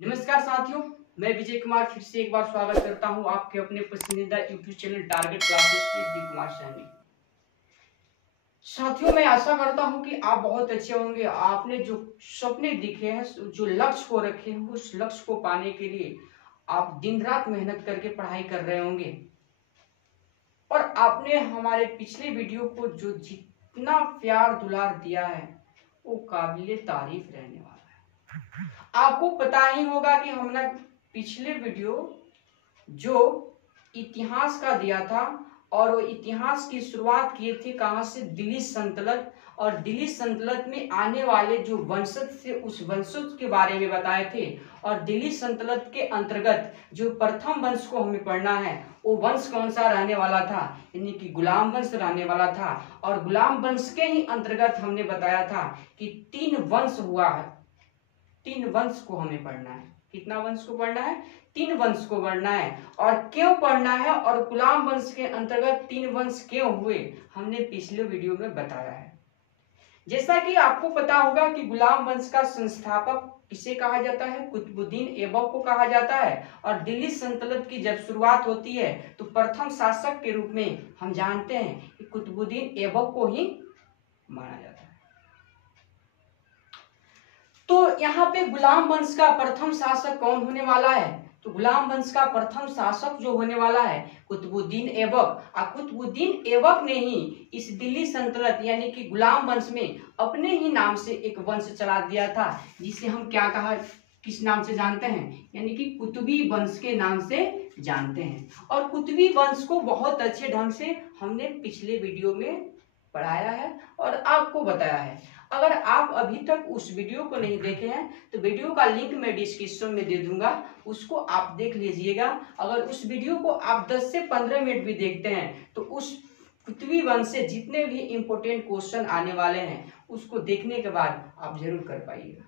नमस्कार साथियों, मैं विजय कुमार फिर से एक बार स्वागत करता हूं आपके अपने पसंदीदा यूट्यूब चैनल टारगेट क्लासेस के विजय कुमार सैनी। साथियों, मैं आशा करता हूं कि आप बहुत अच्छे होंगे। आपने जो सपने दिखे हैं, जो लक्ष्य को रखे हैं, उस लक्ष्य को पाने के लिए आप दिन रात मेहनत करके पढ़ाई कर रहे होंगे और आपने हमारे पिछले वीडियो को जो जितना प्यार दुलार दिया है वो काबिले तारीफ रहने वाला है। आपको पता ही होगा कि हमने पिछले वीडियो जो इतिहास का दिया था और वो इतिहास की शुरुआत किए थे कहां से, दिल्ली सल्तनत, और दिल्ली सल्तनत में आने वाले जो वंशज थे उस वंशज के बारे में बताए थे। और दिल्ली सल्तनत के अंतर्गत जो प्रथम वंश को हमें पढ़ना है वो वंश कौन सा रहने वाला था, यानी कि गुलाम वंश रहने वाला था। और गुलाम वंश के ही अंतर्गत हमने बताया था कि 3 वंश हुआ है, 3 वंश को हमें पढ़ना है। कितना वंश को पढ़ना है? 3 वंश को पढ़ना है। और क्यों पढ़ना है और गुलाम वंश के अंतर्गत 3 वंश क्यों हुए, हमने पिछले वीडियो में बताया है। जैसा कि आपको पता होगा कि गुलाम वंश का संस्थापक किसे कहा जाता है? कुतुबुद्दीन ऐबक को कहा जाता है। और दिल्ली सल्तनत की जब शुरुआत होती है तो प्रथम शासक के रूप में हम जानते हैं कि कुतुबुद्दीन ऐबक को ही माना जाता है। तो यहाँ पे गुलाम वंश का प्रथम शासक कौन होने वाला है? तो गुलाम वंश का प्रथम शासक जो होने वाला है कुतुबुद्दीन ऐबक। और कुतुबुद्दीन ऐबक ने ही इस दिल्ली सल्तनत यानी कि गुलाम वंश में अपने ही नाम से एक वंश चला दिया था, जिसे हम क्या कहा, किस नाम से जानते हैं? यानी कि कुतुबी वंश के नाम से जानते हैं। और कुतुबी वंश को बहुत अच्छे ढंग से हमने पिछले वीडियो में पढ़ाया है और आपको बताया है। अगर आप अभी तक उस वीडियो को नहीं देखे हैं तो वीडियो का लिंक मैं डिस्क्रिप्शन में दे दूंगा, उसको आप देख लीजिएगा। अगर उस वीडियो को आप 10 से 15 मिनट भी देखते हैं तो उस पृथ्वी वंश से जितने भी इंपॉर्टेंट क्वेश्चन आने वाले हैं उसको देखने के बाद आप जरूर कर पाइएगा।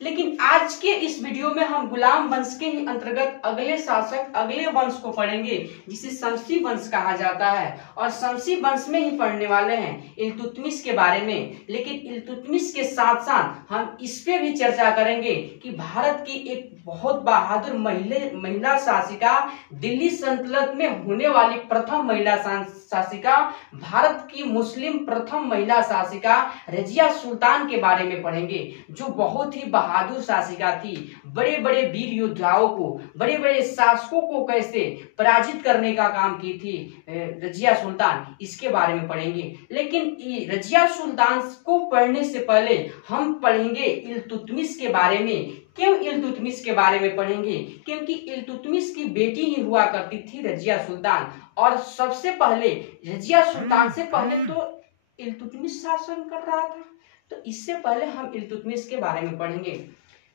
लेकिन आज के इस वीडियो में हम गुलाम वंश के ही अंतर्गत अगले शासक, अगले वंश को पढ़ेंगे जिसे शमसी वंश कहा जाता है। और शमसी वंश में ही पढ़ने वाले हैं इल्तुतमिश के बारे में। लेकिन इल्तुतमिश के साथ साथ हम इस पे भी चर्चा करेंगे कि भारत की एक बहुत बहादुर महिला शासिका, दिल्ली सल्तनत में होने वाली प्रथम महिला शासिका, भारत की मुस्लिम प्रथम महिला शासिका रजिया सुल्तान के बारे में पढ़ेंगे, जो बहुत ही बहादुर शासिका थी। बड़े बड़े वीर योद्धाओं को, बड़े बड़े शासकों को कैसे पराजित करने का काम की थी रजिया सुल्तान, इसके बारे में पढ़ेंगे। लेकिन रजिया सुल्तान को पढ़ने से पहले हम पढ़ेंगे इल्तुतमिश के बारे में। क्यों इल्तुतमिश के बारे में पढ़ेंगे? क्योंकि इल्तुतमिश की बेटी ही हुआ करती थी रजिया सुल्तान। और सबसे पहले रजिया सुल्तान से पहले तो इल्तुतमिश शासन कर रहा था, तो इससे पहले हम इल्तुतमिश के बारे में पढ़ेंगे।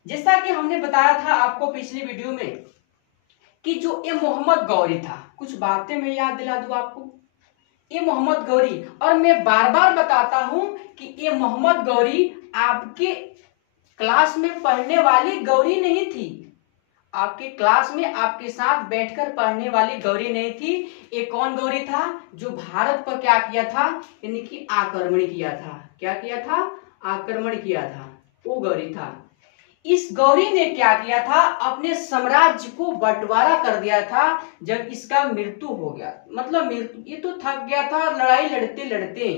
जैसा कि हमने बताया था आपको पिछली वीडियो में कि जो ये मोहम्मद गौरी था, कुछ बातें मैं याद दिला दूं आपको। ये मोहम्मद गौरी, और मैं बार बार बताता हूं कि ये मोहम्मद गौरी आपके क्लास में पढ़ने वाली गौरी नहीं थी, आपके क्लास में आपके साथ बैठकर पढ़ने वाली गौरी नहीं थी। एक कौन गौरी था? जो भारत पर क्या किया था, यानी कि आक्रमण किया था। क्या किया था? आक्रमण किया था, वो गौरी था। इस गौरी ने क्या किया था? अपने साम्राज्य को बंटवारा कर दिया था जब इसका मृत्यु हो गया। मतलब मृत्यु, ये तो थक गया था लड़ाई लड़ते लड़ते,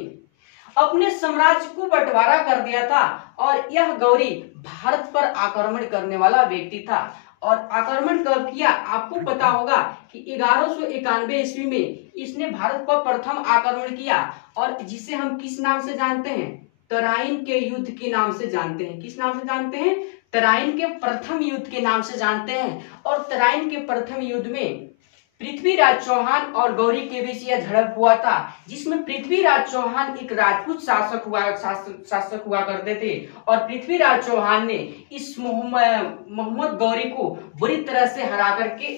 अपने साम्राज्य को बंटवारा कर दिया था। और यह गौरी भारत पर आक्रमण करने वाला व्यक्ति था। और आक्रमण कब किया? आपको पता होगा कि 1191 ईस्वी में इसने भारत पर प्रथम आक्रमण किया, और जिसे हम किस नाम से जानते हैं? तराइन के युद्ध के नाम से जानते हैं। किस नाम से जानते हैं? तराइन के प्रथम युद्ध के नाम से जानते हैं। और तराइन के प्रथम युद्ध में पृथ्वीराज चौहान और गौरी के बीच यह झड़प हुआ था, जिसमें पृथ्वीराज चौहान एक राजपूत शासक हुआ करते थे। और पृथ्वीराज चौहान ने इस मोहम्मद गौरी को बुरी तरह से हरा करके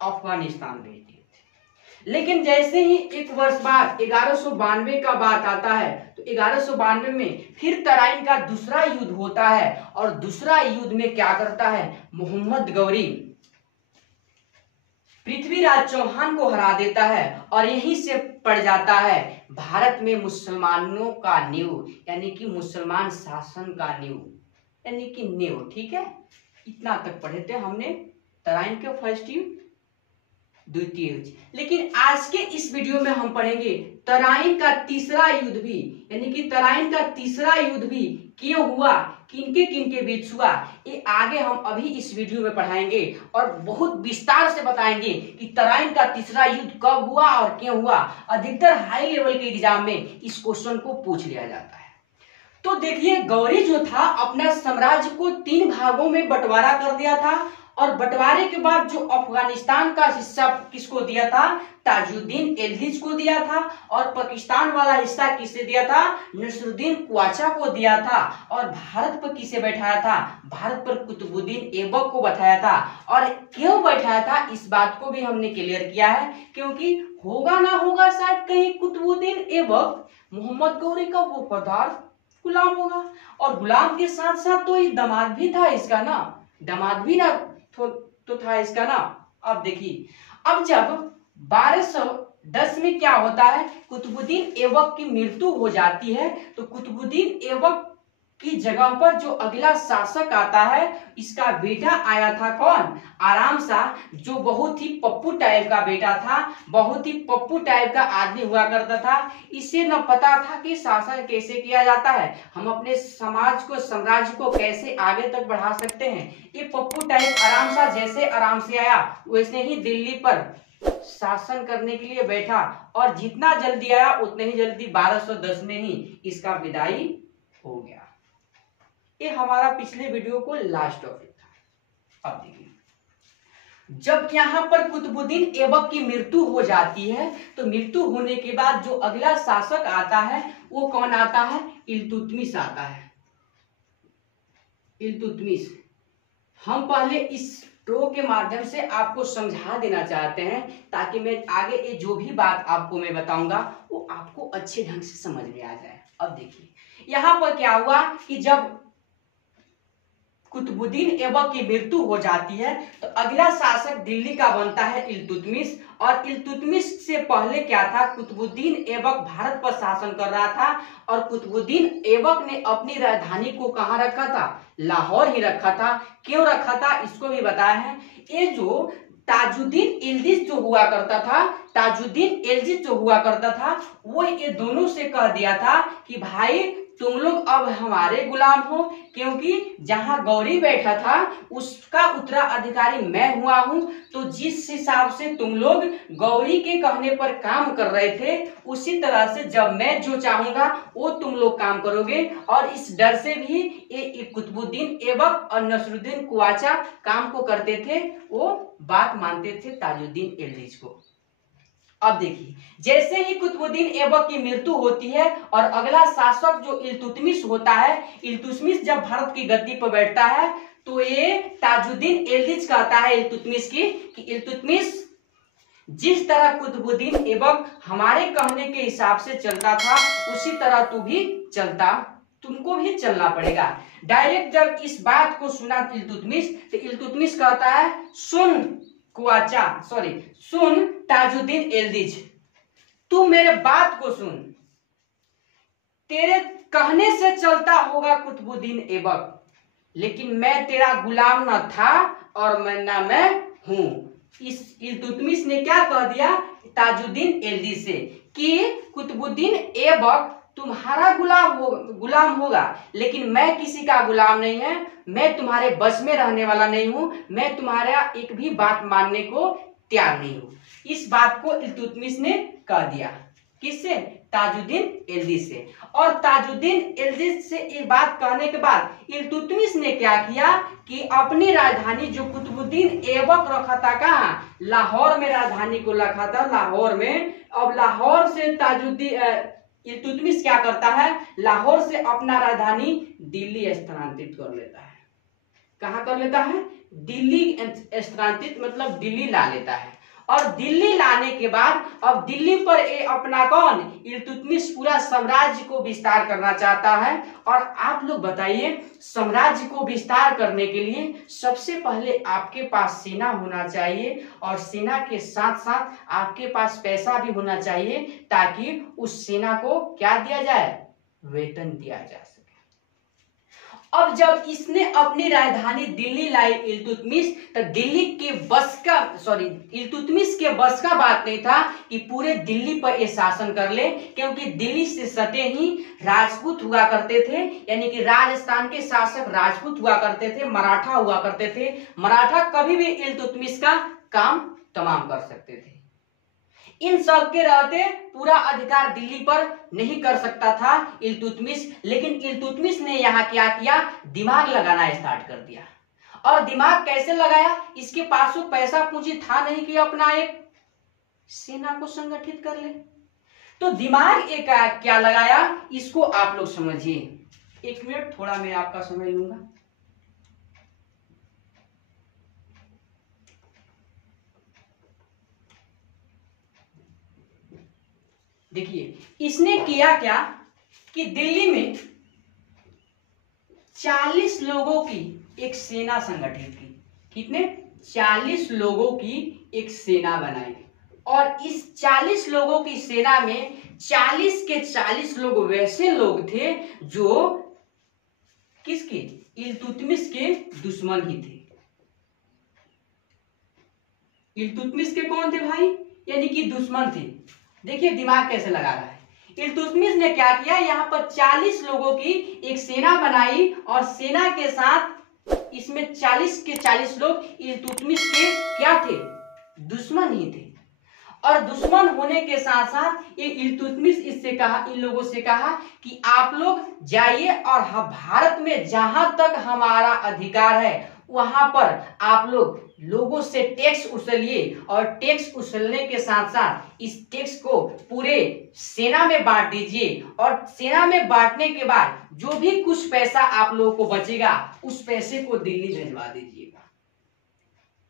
अफगानिस्तान भेज दिए थे। लेकिन जैसे ही एक वर्ष बाद 1192 का बात आता है तो 1192 में फिर तराइन का दूसरा युद्ध होता है। और दूसरा युद्ध में क्या करता है? मोहम्मद गौरी पृथ्वीराज चौहान को हरा देता है और यहीं से पड़ जाता है भारत में मुसलमानों का नींव, यानी कि मुसलमान शासन का नींव, यानी कि नींव। ठीक है, इतना तक पढ़े थे हमने तराइन के फर्स्ट युद्ध, द्वितीय युद्ध। लेकिन आज के इस वीडियो में हम पढ़ेंगे तराइन का तीसरा युद्ध भी, यानी कि तराइन का तीसरा युद्ध भी क्यों हुआ, किनके किनके बीच हुआ, ये आगे हम अभी इस वीडियो में पढ़ाएंगे और बहुत विस्तार से बताएंगे कि तराइन का तीसरा युद्ध कब हुआ और क्यों हुआ। अधिकतर हाई लेवल के एग्जाम में इस क्वेश्चन को पूछ लिया जाता है। तो देखिए, गौरी जो था अपना साम्राज्य को 3 भागों में बंटवारा कर दिया था और बंटवारे के बाद जो अफगानिस्तान का हिस्सा किसको दिया था, ताजुद्दीन एल्दिज को दिया था, और पाकिस्तान वाला हिस्सा किसे दिया था, नसरुद्दीन कुआचा को दिया था, और भारत पर किसे बैठाया था, भारत पर कुतुबुद्दीन ऐबक को बैठाया था। और क्यों बैठाया था इस बात को भी हमने क्लियर किया है, क्योंकि होगा ना होगा शायद कहीं कुतुबुद्दीन ऐबक मोहम्मद गौरी का वफादार गुलाम होगा, और गुलाम के साथ साथ तो ये दामाद भी था इसका ना, दामाद भी ना तो था इसका ना। अब देखिए, अब जब 1210 में क्या होता है, कुतुबुद्दीन ऐबक की मृत्यु हो जाती है, तो कुतुबुद्दीन ऐबक की जगह पर जो अगला शासक आता है, इसका बेटा आया था कौन, आराम शाह, जो बहुत ही पप्पू टाइप का बेटा था, बहुत ही पप्पू टाइप का आदमी हुआ करता था। इसे न पता था कि शासन कैसे किया जाता है, हम अपने समाज को, साम्राज्य को कैसे आगे तक बढ़ा सकते हैं। ये पप्पू टाइप आराम शाह जैसे आराम से आया, वैसे ही दिल्ली पर शासन करने के लिए बैठा, और जितना जल्दी आया उतने ही जल्दी 1210 में ही इसका विदाई हो गया। ये हमारा पिछले वीडियो को लास्ट टॉपिक था। अब देखिए, जब यहां पर कुतुबुद्दीन ऐबक की मृत्यु हो जाती है, तो मृत्यु होने के बाद जो अगला शासक आता है वो कौन आता है, इल्तुतमिश आता है। इल्तुतमिश, हम पहले इस ड्रॉ के माध्यम से आपको समझा देना चाहते हैं, ताकि मैं आगे ये जो भी बात आपको मैं बताऊंगा वो आपको अच्छे ढंग से समझ में आ जाए। अब देखिए, यहां पर क्या हुआ कि जब कुतुबुद्दीन ऐबक की मृत्यु हो जाती है, तो अगला शासक दिल्ली का बनता है इल्तुतमिश, और इल्तुतमिश से पहले क्या था, कुतुबुद्दीन ऐबक भारत पर शासन कर रहा था, और कुतुबुद्दीन ऐबक ने अपनी राजधानी को कहां रखा था, लाहौर ही रखा था। क्यों रखा था इसको भी बताया है। ये जो ताजुद्दीन एल्दिज जो हुआ करता था, ताजुद्दीन एल्दिज जो हुआ करता था, वो ये दोनों से कह दिया था कि भाई तुम लोग अब हमारे गुलाम हो, क्योंकि जहां गौरी बैठा था उसका उत्तराधिकारी मैं हुआ हूं। तो जिस हिसाब से तुम लोग गौरी के कहने पर काम कर रहे थे, उसी तरह से जब मैं जो चाहूंगा वो तुम लोग काम करोगे। और इस डर से भी ये कुतुबुद्दीन ऐबक और नसरुद्दीन कुआचा काम को करते थे, वो बात मानते थे ताजुद्दीन एल्दिज को। अब देखिए, जैसे ही कुतुबुद्दीन ऐबक की मृत्यु होती है और अगला शासक जो इल्तुतमिश होता है, इल्तुतमिश जब भारत की गद्दी पर बैठता है, तो ये ताजुद्दीन एल्दिज कहता है इल्तुतमिश की कि इल्तुतमिश, जिस तरह कुतुबुद्दीन ऐबक हमारे कहने के हिसाब से चलता था, उसी तरह तू भी चलता, तुमको भी चलना पड़ेगा। डायरेक्ट जब इस बात को सुना इल्तुतमिश, तो इल्तुतमिश कहता है, सुन ताजुद्दीन एल्दिज, तू मेरे बात को सुन, तेरे कहने से चलता होगा कुतुबुद्दीन ऐबक, लेकिन मैं तेरा गुलाम न था और मैं हूं। इस इल्तुतमिश ने क्या कह दिया ताजुद्दीन एल्दिज से कि कुतुबुद्दीन ऐबक तुम्हारा गुलाम होगा, लेकिन मैं किसी का गुलाम नहीं है, मैं तुम्हारे बस में रहने वाला नहीं हूं, मैं तुम्हारा एक भी बात मानने को तैयार नहीं हूं। इस बात को इल्तुतमिश ने कह दिया, किससे, ताजुद्दीन एल्दिज से। और ताजुद्दीन एल्दिज से ये बात कहने के बाद इल्तुतमिश ने क्या किया कि अपनी राजधानी जो कुतुबुद्दीन ऐबक रखा था, कहाँ, लाहौर में राजधानी को रखा था, लाहौर में। अब लाहौर से इल्तुतमिश क्या करता है, लाहौर से अपना राजधानी दिल्ली स्थानांतरित कर लेता है। कहां कर लेता है, दिल्ली स्थानांतरित, मतलब दिल्ली ला लेता है। और दिल्ली लाने के बाद अब दिल्ली पर ये अपना कौन, इल्तुतमिश पूरा साम्राज्य को विस्तार करना चाहता है। और आप लोग बताइए, साम्राज्य को विस्तार करने के लिए सबसे पहले आपके पास सेना होना चाहिए, और सेना के साथ साथ आपके पास पैसा भी होना चाहिए, ताकि उस सेना को क्या दिया जाए, वेतन दिया जा सके। अब जब इसने अपनी राजधानी दिल्ली लाई इल्तुतमिश, तो इल्तुतमिश के बस का बात नहीं था कि पूरे दिल्ली पर ये शासन कर ले, क्योंकि दिल्ली से सटे ही राजपूत हुआ करते थे, यानी कि राजस्थान के शासक राजपूत हुआ करते थे, मराठा हुआ करते थे। मराठा कभी भी इल्तुतमिश का काम तमाम कर सकते थे। इन सब के रहते पूरा अधिकार दिल्ली पर नहीं कर सकता था इल्तुतमिश, लेकिन इल्तुतमिश ने यहाँ क्या किया, दिमाग लगाना स्टार्ट कर दिया। और दिमाग कैसे लगाया, इसके पास तो पैसा पूंजी था नहीं कि अपना एक सेना को संगठित कर ले। तो दिमाग एक क्या लगाया, इसको आप लोग समझिए। 1 मिनट थोड़ा मैं आपका समय लूंगा। देखिए इसने किया क्या कि दिल्ली में 40 लोगों की एक सेना संगठित की। कितने? 40 लोगों की एक सेना बनाई, और इस 40 लोगों की सेना में 40 के 40 लोग वैसे लोग थे जो किसके? इल्तुतमिश के दुश्मन ही थे। इल्तुतमिश के कौन थे भाई? यानी कि दुश्मन थे। देखिए दिमाग कैसे लगा रहा है। इल्तुतमिश ने क्या किया, यहाँ पर 40 लोगों की एक सेना बनाई, और सेना के साथ इसमें 40 के 40 लोग इल्तुतमिश के क्या थे? दुश्मन ही थे। और दुश्मन होने के साथ साथ ये इल्तुतमिश इन लोगों से कहा कि आप लोग जाइए और भारत में जहां तक हमारा अधिकार है वहां पर आप लोगों से टैक्स उछलिए, और टैक्स उछलने के साथ साथ इस टैक्स को पूरे सेना में बांट दीजिए, और सेना में बांटने के बाद जो भी कुछ पैसा आप लोगों को बचेगा उस पैसे को दिल्ली भिजवा दीजिएगा।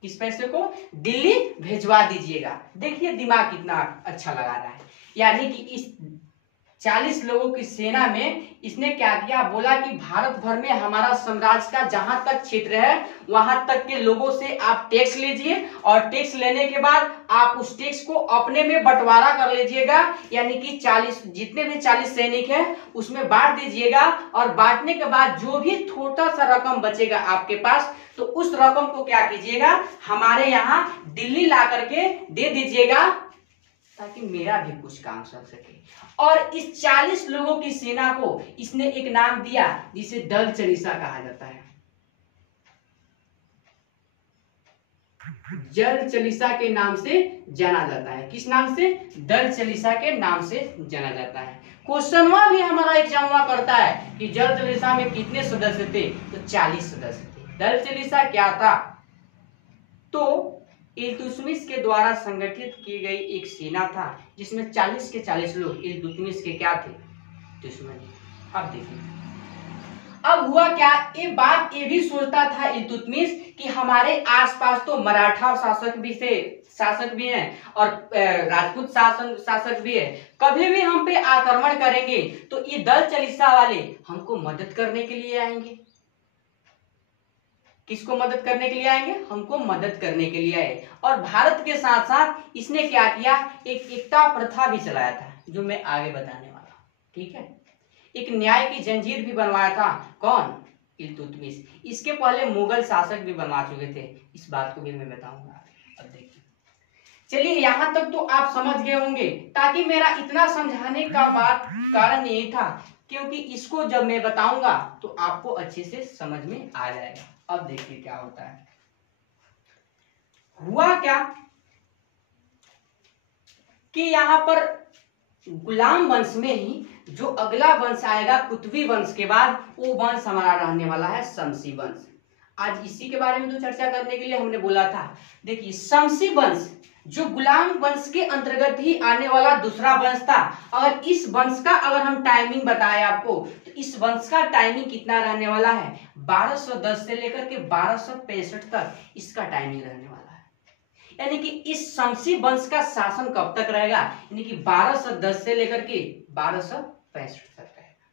किस पैसे को? दिल्ली भिजवा दीजिएगा। देखिए दिमाग कितना अच्छा लगा रहा है। यानी कि इस 40 लोगों की सेना में इसने क्या किया, बोला कि भारत भर में हमारा साम्राज्य का जहां तक क्षेत्र है वहां तक के लोगों से आप टैक्स लीजिए, और टैक्स लेने के बाद आप उस टैक्स को अपने में बंटवारा कर लीजिएगा, यानी कि 40 जितने भी 40 सैनिक हैं उसमें बांट दीजिएगा, और बांटने के बाद जो भी छोटा सा रकम बचेगा आपके पास तो उस रकम को क्या कीजिएगा, हमारे यहाँ दिल्ली ला करके दे दीजिएगा, ताकि मेरा भी कुछ काम चल सके। और इस 40 लोगों की सेना को इसने एक नाम दिया जिसे दल चलीसा कहा जाता है। जल चलीसा के नाम से जाना जाता है। किस नाम से? दल चलीसा के नाम से जाना जाता है। क्वेश्चनवा भी हमारा एग्जाम करता है कि जल चलीसा में कितने सदस्य थे, तो 40 सदस्य थे। दल चलीसा क्या था? तो इल्तुतमिश के द्वारा संगठित की गई एक सेना था जिसमें 40 के 40 लोग इल्तुतमिश के क्या थे? दुश्मन। अब देखिए अब हुआ क्या, ये भी सोचता था इल्तुतमिश कि हमारे आसपास तो मराठा शासक भी हैं और राजपूत शासक भी है, कभी भी हम पे आक्रमण करेंगे तो ये दल चलीसा वाले हमको मदद करने के लिए आएंगे। किसको मदद करने के लिए आएंगे? हमको मदद करने के लिए आए। और भारत के साथ साथ इसने क्या किया, एक एकता प्रथा भी चलाया था, जो मैं आगे बताने वाला हूं। ठीक है, एक न्याय की जंजीर भी बनवाया था। कौन? इल्तुतमिश। इसके पहले मुगल शासक भी बनवा चुके थे, इस बात को भी मैं बताऊंगा। अब देखिए, चलिए यहां तक तो आप समझ गए होंगे। ताकि मेरा इतना समझाने का कारण यही था क्योंकि इसको जब मैं बताऊंगा तो आपको अच्छे से समझ में आ जाएगा। अब देखिए क्या होता है। हुआ क्या कि यहां पर गुलाम वंश में ही जो अगला वंश आएगा कुतुबी वंश के बाद, वो वंश हमारा रहने वाला है शमसी वंश। आज इसी के बारे में तो चर्चा करने के लिए हमने बोला था। देखिए शमसी वंश जो गुलाम वंश के अंतर्गत ही आने वाला दूसरा वंश था। अगर इस वंश का हम टाइमिंग बताएं आपको, तो इस वंश का टाइमिंग कितना रहने वाला है? 1210 से लेकर के 1265 तक इसका टाइमिंग रहने वाला है। यानी कि इस शमसी वंश का शासन कब तक रहेगा? यानी कि 1210 से लेकर के 1265 तक रहेगा।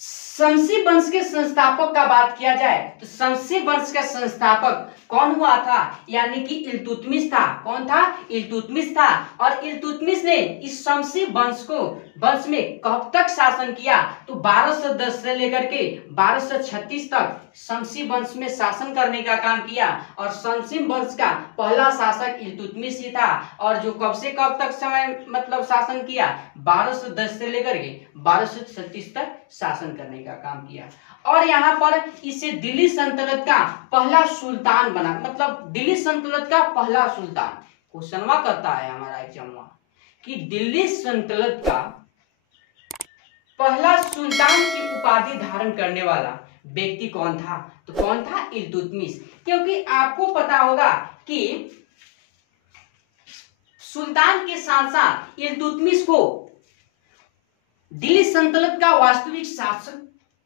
शमसी वंश के संस्थापक का बात किया जाए तो शमसी वंश का संस्थापक कौन हुआ था, यानी कि इल्तुतमिश था। कौन था? इल्तुतमिश था। और इल्तुतमिश ने इस शमसी वंश में कब तक शासन किया? तो 1210 से लेकर के 1236 तक शमसी वंश में शासन करने का काम किया। और शमसी वंश का पहला शासक इल्तुतमिश ही था। और जो कब से कब तक समय मतलब शासन किया? 1210 से लेकर के 1236 तक शासन करने का काम किया। और यहाँ पर इसे दिल्ली सल्तनत का पहला सुल्तान बना, मतलब दिल्ली सल्तनत का पहला सुल्तान। क्वेश्चनवा करता है हमारा एग्जाम कि दिल्ली सल्तनत का पहला सुल्तान की उपाधि धारण करने वाला व्यक्ति कौन था? तो कौन था? इल्तुतमिश। क्योंकि आपको पता होगा कि सुल्तान के साथ साथ इल्तुतमिश को दिल्ली सल्तनत का वास्तविक शासक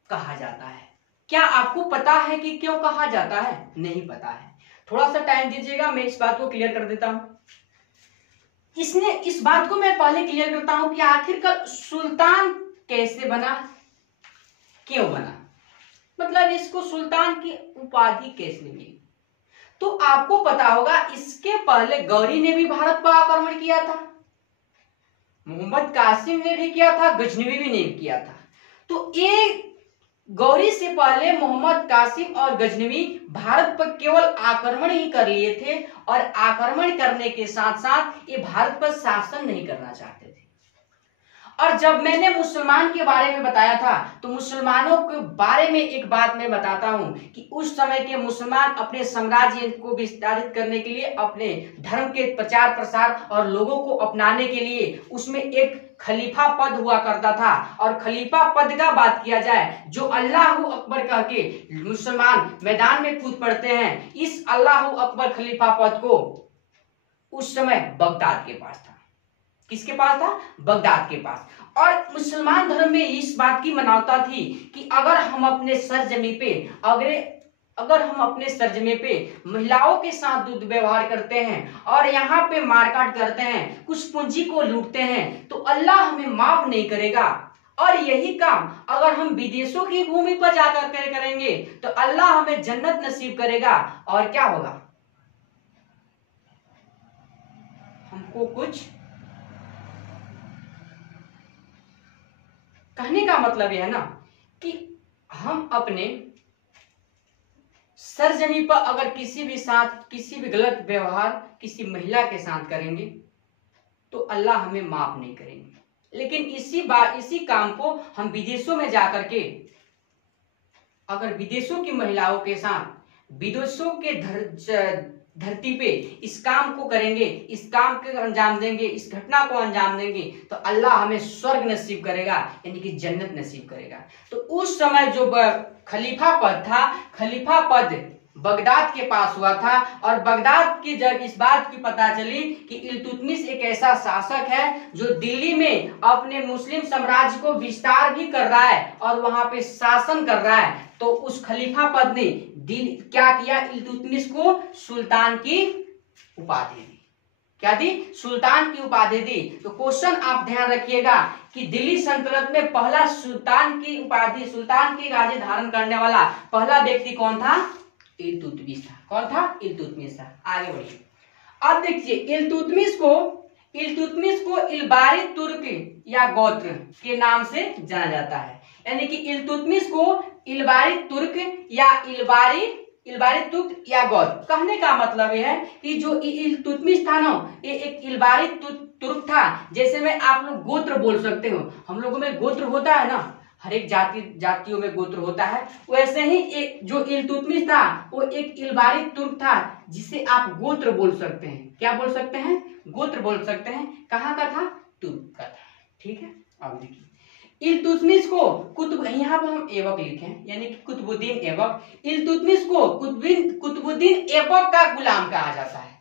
कहा जाता है। क्या आपको पता है कि क्यों कहा जाता है? नहीं पता है। थोड़ा सा टाइम दीजिएगा, मैं इस बात को क्लियर कर देता हूं। इस बात को मैं पहले क्लियर करता हूं कि आखिरकार सुल्तान कैसे बना, क्यों बना, मतलब इसको सुल्तान की उपाधि कैसे मिली। तो आपको पता होगा इसके पहले गौरी ने भी भारत पर आक्रमण किया था, मोहम्मद कासिम ने भी किया था, गजनवी ने भी किया था। तो ये गौरी से पहले मोहम्मद कासिम और गजनवी भारत पर केवल आक्रमण ही कर लिए थे और आक्रमण करने के साथ साथ ये भारत पर शासन नहीं करना चाहते थे। और जब मैंने मुसलमान के बारे में बताया था तो मुसलमानों के बारे में एक बात मैं बताता हूं कि उस समय के मुसलमान अपने साम्राज्य को विस्तारित करने के लिए, अपने धर्म के प्रचार प्रसार और लोगों को अपनाने के लिए उसमें एक खलीफा पद हुआ करता था। और खलीफा पद का बात किया जाए, जो अल्लाहू अकबर कह के मुसलमान मैदान में कूद पड़ते हैं, इस अल्लाहू अकबर खलीफा पद को उस समय बगदाद के पास था। किसके पास था? बगदाद के पास। और मुसलमान धर्म में इस बात की मान्यता थी कि अगर हम अपने सरजमी पे महिलाओं के साथ दुर्व्यवहार करते हैं और यहाँ पे मारकाट करते हैं, कुछ पूंजी को लूटते हैं, तो अल्लाह हमें माफ नहीं करेगा। और यही काम अगर हम विदेशों की भूमि पर जाकर करेंगे तो अल्लाह हमें जन्नत नसीब करेगा। और क्या होगा? हमको कुछ कहने का मतलब यह है ना कि हम अपने सरजमी पर अगर किसी भी गलत व्यवहार किसी महिला के साथ करेंगे तो अल्लाह हमें माफ नहीं करेंगे। लेकिन इसी काम को हम विदेशों में जाकर के अगर विदेशों की महिलाओं के साथ विदेशों के धरती पे इस काम को करेंगे, इस काम को अंजाम देंगे, इस घटना को अंजाम देंगे, तो अल्लाह हमें स्वर्ग नसीब करेगा, यानी कि जन्नत नसीब करेगा। तो उस समय जो खलीफा पद था, खलीफा पद बगदाद के पास हुआ था। और बगदाद की जब इस बात की पता चली कि इल्तुतमिश एक ऐसा शासक है जो दिल्ली में अपने मुस्लिम साम्राज्य को विस्तार भी कर रहा है और वहां पे शासन कर रहा है, तो उस खलीफा पद ने क्या किया? इल्तुतमिश को सुल्तान की उपाधि दी। क्या दी? सुल्तान की उपाधि दी। तो क्वेश्चन आप ध्यान रखिएगा कि दिल्ली सल्तनत में पहला सुल्तान की उपाधि, सुल्तान की राज्य धारण करने वाला पहला व्यक्ति कौन था? इल्तुतमिश था। कौन था? इल्तुतमिश था। आगे बढ़िए। अब देखिए इल्तुतमिश को इल्बारी तुर्क या गोत्र के नाम से जाना जाता है, यानी कि इल्तुतमिश को इल्बारी तुर्क या इल्बारी तुर्क या गोत्र। कहने का मतलब यह है कि जो इल्तुतमिश था ना, ये एक इल्बारी तुर्क था। जैसे में आप लोग गोत्र बोल सकते हो, हम लोगों में गोत्र होता है ना, हर एक जातियों में गोत्र होता है, वैसे ही एक जो इल्तुतमिश था वो एक इल्बारी तुर्क था जिसे आप गोत्र बोल सकते हैं। क्या बोल सकते हैं? गोत्र बोल सकते हैं। कहाँ का था? तुर्क का था। ठीक है। अब देखिए इल्तुतमिश को यहाँ पर हम ऐबक लिखे हैं, यानी कि कुतुबुद्दीन ऐबक। इल्तुतमिश को कुतुबुद्दीन ऐबक का गुलाम कहा जाता है।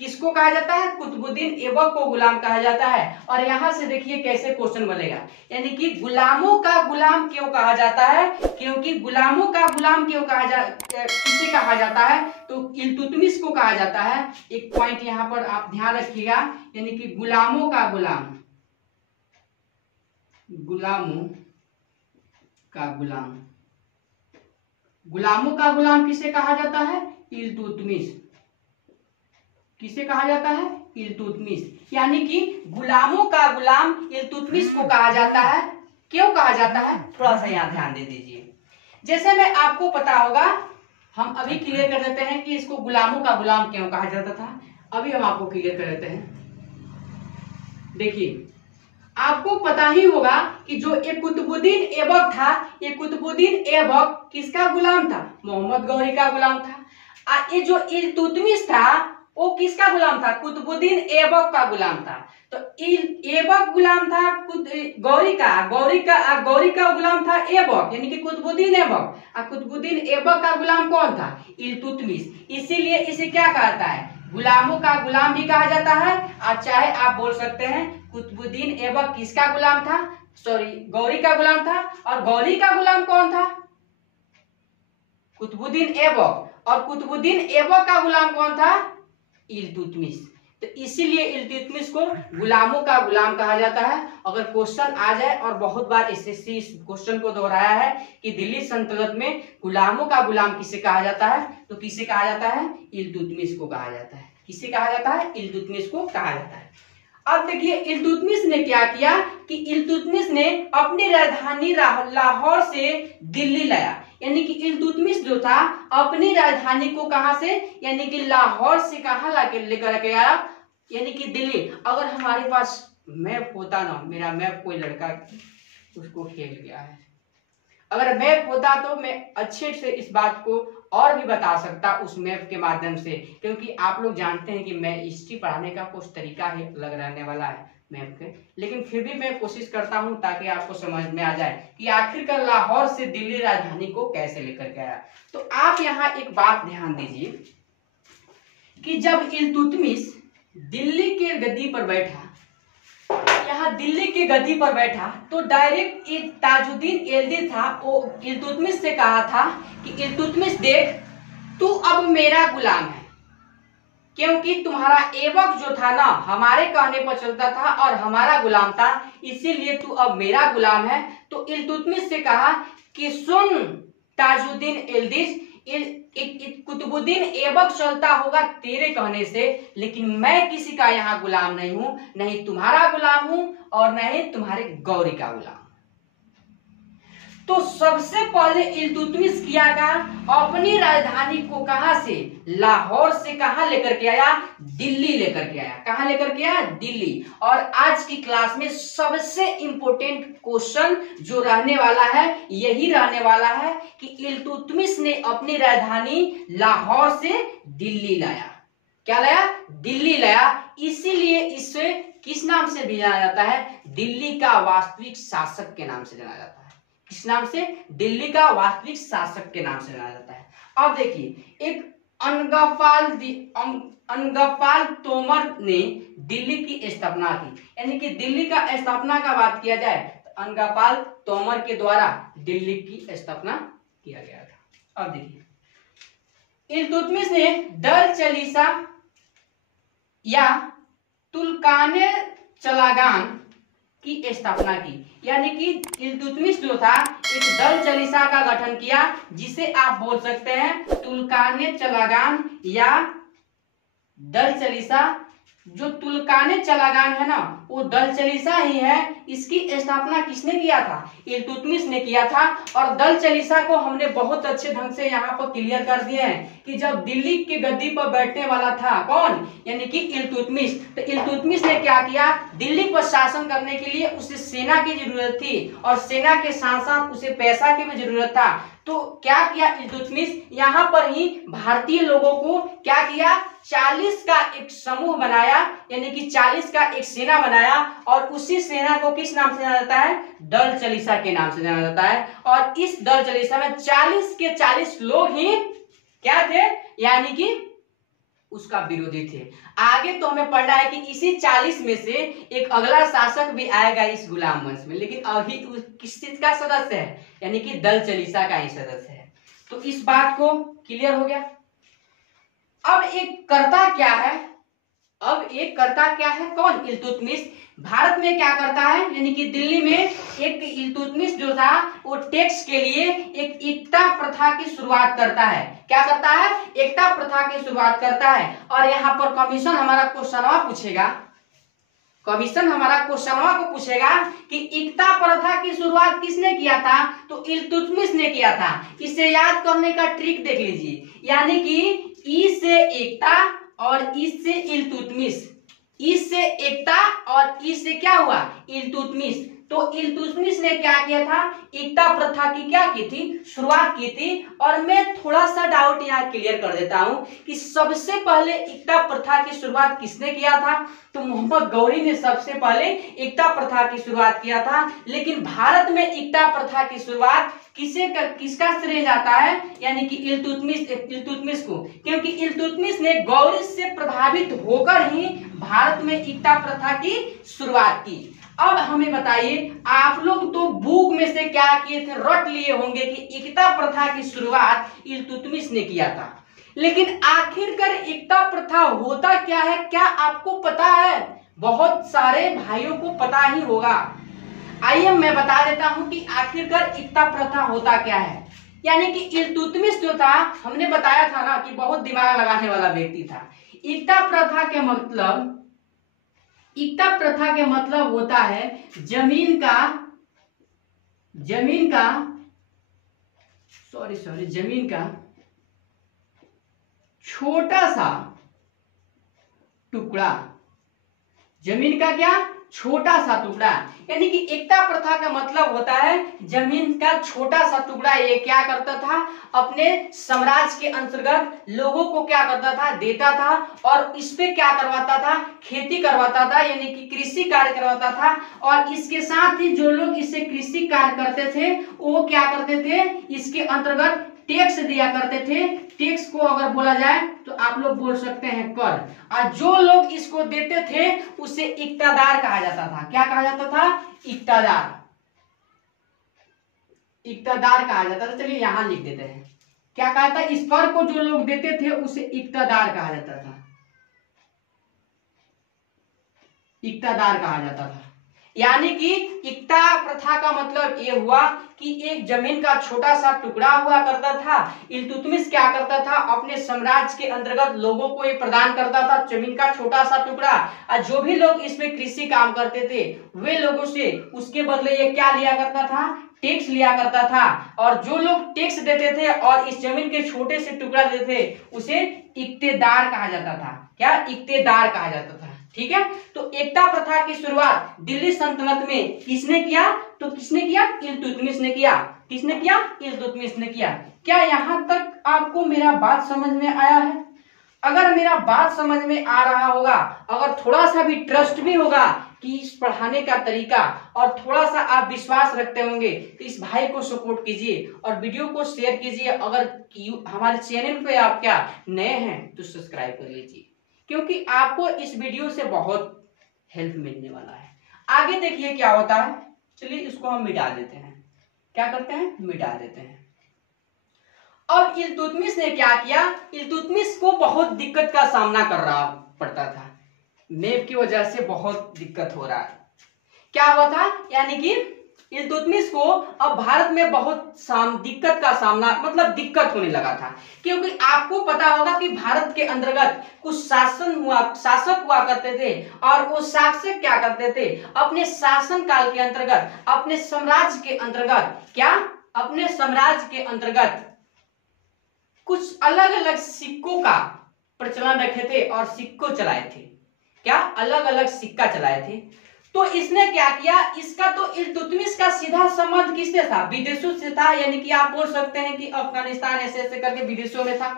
किसको कहा जाता है? कुतुबुद्दीन ऐबक को गुलाम कहा जाता है। और यहां से देखिए कैसे क्वेश्चन बनेगा, यानी कि गुलामों का गुलाम क्यों कहा जाता है? क्योंकि गुलामों का गुलाम क्यों किसे कहा जाता है? तो इल्तुतमिश को कहा जाता है। एक पॉइंट यहां पर आप ध्यान रखिएगा, यानी कि गुलामों का गुलाम, गुलामों का गुलाम। गुलामों का गुलाम किसे कहा जाता है? इल्तुतमिश। किसे कहा जाता है? इल्तुतमिश। यानी कि गुलामों का गुलाम इल्तुतमिश को कहा जाता है। क्यों कहा जाता है? थोड़ा सा यहाँ ध्यान दे दीजिए। जैसे मैं आपको पता होगा, हम अभी क्लियर कर देते हैं कि इसको गुलामों का गुलाम क्यों कहा जाता था। अभी हम आपको क्लियर कर देते हैं। देखिए, आपको पता ही होगा कि जो ये कुतुबुद्दीन ऐबक था, ये कुतुबुद्दीन ऐबक किसका गुलाम था? मोहम्मद गौरी का गुलाम था। ये जो इल्तुतमिश था वो किसका गुलाम था? कुतुबुद्दीन ऐबक का गुलाम था। तो ऐबक गुलाम था गौरी का गुलाम था ऐबक, यानी कि कुतुबुद्दीन ऐबक। और कुतुबुद्दीन ऐबक का गुलाम कौन था? इल्तुतमिश। इसीलिए इसे क्या कहता है? गुलामों का गुलाम भी कहा जाता है। और चाहे आप बोल सकते हैं कुतुबुद्दीन ऐबक किसका गुलाम था? सॉरी, गौरी का गुलाम था। और गौरी का गुलाम कौन था? कुतुबुद्दीन ऐबक। और कुतुबुद्दीन ऐबक का गुलाम कौन था? इल्तुतमिश। तो इसीलिए इल्तुतमिश को गुलामों का गुलाम कहा जाता है। अगर क्वेश्चन आ जाए, और बहुत बार एसएससी इस क्वेश्चन को दोहराया है कि दिल्ली सल्तनत में गुलामों का गुलाम किसे कहा जाता है, तो किसे कहा जाता है? इल्तुतमिश को कहा जाता है। किसे कहा जाता है? इल्तुतमिश को कहा जाता है। अब देखिए इल्तुतमिश ने क्या किया कि इल्तुतमिश ने अपनी राजधानी लाहौर से दिल्ली लाया। यानी कि इल्तुतमिश जो था अपनी राजधानी को कहां से, यानी कि लाहौर से कहां लेकर के आया, यानी कि दिल्ली। अगर हमारे पास मैप होता ना, मेरा मैप कोई लड़का उसको खेल गया है, अगर मैप होता तो मैं अच्छे से इस बात को और भी बता सकता उस मैप के माध्यम से, क्योंकि आप लोग जानते हैं कि मैं हिस्ट्री पढ़ाने का कुछ तरीका ही अलग रहने वाला है मैप के। लेकिन फिर भी मैं कोशिश करता हूं ताकि आपको समझ में आ जाए कि आखिरकार लाहौर से दिल्ली राजधानी को कैसे लेकर के आया। तो आप यहाँ एक बात ध्यान दीजिए कि जब इल्तुतमिश दिल्ली के गद्दी पर बैठा, यहाँ दिल्ली के गद्दी पर बैठा, तो डायरेक्ट ताजुद्दीन एल्दी था, वो इल्तुतमिश से कहा था कि इल्तुतमिश देख, तू अब मेरा गुलाम है, क्योंकि तुम्हारा ऐबक जो था ना हमारे कहने पर चलता था और हमारा गुलाम था, इसीलिए तू अब मेरा गुलाम है। तो इल्तुतमिश से कहा कि सुन ताजुद्दीन एल्दिज, कुतुबुद्दीन ऐबक चलता होगा तेरे कहने से, लेकिन मैं किसी का यहाँ गुलाम नहीं हूं, नहीं तुम्हारा गुलाम हूं और नहीं तुम्हारे गौरी का गुलाम। तो सबसे पहले इल्तुतमिश किया गया अपनी राजधानी को कहां से, लाहौर से कहां लेकर के आया? दिल्ली लेकर के आया। कहां लेकर के आया? दिल्ली। और आज की क्लास में सबसे इंपॉर्टेंट क्वेश्चन जो रहने वाला है यही रहने वाला है कि इल्तुतमिश ने अपनी राजधानी लाहौर से दिल्ली लाया। क्या लाया? दिल्ली लाया। इसीलिए इसे किस नाम से भी जाना जाता है? दिल्ली का वास्तविक शासक के नाम से जाना जाता है। किस नाम से? दिल्ली का वास्तविक शासक के नाम से जाना जाता है। अब देखिए, एक अनगपाल तोमर ने दिल्ली की स्थापना की, यानी कि दिल्ली का स्थापना का बात किया जाए तो अनगपाल तोमर के द्वारा दिल्ली की स्थापना किया गया था। अब देखिए, इल्तुतमिश ने दल चालीसा या तुर्काने चलागान की स्थापना की, यानी कि इल्तुतमिश जो था एक दल चालीसा का गठन किया, जिसे आप बोल सकते हैं तुर्काने चलागान या दल चालीसा। जो तुर्काने चलागान है ना वो दल चालीसा ही है। इसकी स्थापना किसने किया था? इल्तुतमिश ने किया था। और दल चालीसा को हमने बहुत अच्छे ढंग से यहाँ पर क्लियर कर दिए हैं कि जब दिल्ली के गद्दी पर बैठने वाला था कौन, यानी कि इल्तुतमिश, तो इल्तुतमिश ने क्या किया, दिल्ली पर शासन करने के लिए उसे सेना की जरूरत थी और सेना के साथ साथ उसे पैसा की भी जरूरत था। तो क्या किया इल्तुतमिश, यहाँ पर ही भारतीय लोगों को क्या किया, 40 का एक समूह बनाया, यानी कि 40 का एक सेना बनाया और उसी सेना को किस नाम से जाना जाता है? दल चालीसा के नाम से जाना जाता है। और इस दल चालीसा में 40 के 40 लोग ही क्या थे, यानी कि उसका विरोधी थे। आगे तो हमें पढ़ना है कि इसी 40 में से एक अगला शासक भी आएगा इस गुलाम वंश में, लेकिन अभी किस चीज का सदस्य है, यानी कि दल चालीसा का ही सदस्य है। तो इस बात को क्लियर हो गया। अब एक कर्ता क्या है? कौन? इल्तुतमिश। भारत में क्या करता है, यानी कि दिल्ली में एक इल्तुतमिश जो था वो टैक्स के लिए एक एकता प्रथा की शुरुआत करता है। क्या करता है? एकता प्रथा की शुरुआत करता है। और यहाँ पर कमीशन हमारा क्वेश्चनवा पूछेगा, कमीशन हमारा क्वेश्चनवा को पूछेगा कि एकता प्रथा की शुरुआत किसने किया था? तो इल्तुतमिश ने किया था। इसे याद करने का ट्रिक देख लीजिए, यानी कि ई से एकता और ई से इल्तुतमिश, ई से एकता और ई से क्या हुआ? इल्तुतमिश। तो इल्तुतमिश ने क्या किया था? एकता प्रथा की क्या की थी? शुरुआत की थी। और मैं थोड़ा सा डाउट यहाँ क्लियर कर देता हूं कि सबसे पहले एकता प्रथा की शुरुआत किसने किया था? तो मोहम्मद गौरी ने सबसे पहले एकता प्रथा की शुरुआत किया था। लेकिन भारत में एकता प्रथा की शुरुआत किसका श्रेय जाता है? यानी कि इल्तुतमिश को, क्योंकि इल्तुतमिश ने गौरी से प्रभावित होकर ही भारत में एकता प्रथा की शुरुआत की। अब हमें बताइए, आप लोग तो बुक में से क्या किए थे, रट लिए होंगे कि एकता प्रथा की शुरुआत इल्तुतमिश ने किया था। लेकिन आखिरकार एकता प्रथा होता क्या है, क्या आपको पता है? बहुत सारे भाइयों को पता ही होगा। आइए मैं बता देता हूं कि आखिरकार एकता प्रथा होता क्या है। यानी कि इल्तुतमिश जो था, हमने बताया था ना कि बहुत दिमाग लगाने वाला व्यक्ति था। एकता प्रथा के मतलब, एकता प्रथा के मतलब होता है जमीन का छोटा सा टुकड़ा, जमीन का क्या? छोटा सा टुकड़ा। यानी कि एकता प्रथा का मतलब होता है जमीन का छोटा सा टुकड़ा। ये क्या करता था? अपने साम्राज्य के अंतर्गत लोगों को क्या करता था? देता था। और इस पे क्या करवाता था? खेती करवाता था, यानी कि कृषि कार्य करवाता था। और इसके साथ ही जो लोग इससे कृषि कार्य करते थे वो क्या करते थे? इसके अंतर्गत टैक्स दिया करते थे। टैक्स को अगर बोला जाए तो आप लोग बोल सकते हैं कर। और जो लोग इसको देते थे उसे इक्तादार कहा जाता था। क्या कहा जाता था? इक्तादार, इक्तादार कहा जाता था। चलिए यहां लिख देते हैं, क्या कहा था? इस कर को जो लोग देते थे उसे इक्तादार कहा जाता था, इक्तादार कहा जाता था। यानी कि एकता प्रथा का मतलब ये हुआ कि एक जमीन का छोटा सा टुकड़ा हुआ करता था। इल्तुतमिश क्या करता था? अपने साम्राज्य के अंतर्गत लोगों को ये प्रदान करता था, जमीन का छोटा सा टुकड़ा। और जो भी लोग इसमें कृषि काम करते थे वे लोगों से उसके बदले ये क्या लिया करता था? टैक्स लिया करता था। और जो लोग टैक्स देते थे और इस जमीन के छोटे से टुकड़ा देते थे उसे इक्तेदार कहा जाता था। क्या? इक्तेदार कहा जाता था। ठीक है। तो एकता प्रथा की शुरुआत दिल्ली सल्तनत में किसने किया? तो किसने किया? इल्तुतमिश ने किया। किसने किया? इल्तुतमिश ने किया। क्या यहां तक आपको मेरा बात समझ में आया है? अगर मेरा बात समझ में आ रहा होगा, अगर थोड़ा सा भी ट्रस्ट भी होगा कि इस पढ़ाने का तरीका, और थोड़ा सा आप विश्वास रखते होंगे तो इस भाई को सपोर्ट कीजिए और वीडियो को शेयर कीजिए। अगर हमारे चैनल पे आप क्या नए हैं तो सब्सक्राइब कर लीजिए, क्योंकि आपको इस वीडियो से बहुत हेल्प मिलने वाला है। आगे देखिए क्या होता है। चलिए इसको हम मिटा देते हैं। क्या करते हैं? मिटा देते हैं। अब इल्तुतमिश ने क्या किया? इल्तुतमिश को बहुत दिक्कत का सामना कर रहा पड़ता था। मैप की वजह से बहुत दिक्कत हो रहा है। क्या हुआ था? यानी कि इल्तुतमिश को अब भारत में बहुत दिक्कत का सामना, मतलब दिक्कत होने लगा था। क्योंकि आपको पता होगा कि भारत के अंतर्गत कुछ शासक हुआ करते थे। और वो शासक क्या करते थे? अपने शासन काल के अंतर्गत, अपने साम्राज्य के अंतर्गत, क्या? अपने साम्राज्य के अंतर्गत कुछ अलग अलग सिक्कों का प्रचलन रखे थे और सिक्कों चलाए थे। क्या? अलग अलग सिक्का चलाए थे। तो इसने क्या किया? इसका तो इल्तुतमिश का सीधा संबंध किससे था? विदेशों से था। यानी कि आप बोल सकते हैं कि अफगानिस्तान ऐसे ऐसे करके विदेशों में था।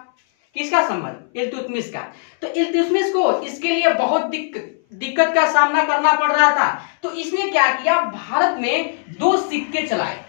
किसका संबंध? इल्तुतमिश का। तो इल्तुतमिश को इसके लिए बहुत दिक्कत का सामना करना पड़ रहा था। तो इसने क्या किया? भारत में 2 सिक्के चलाए।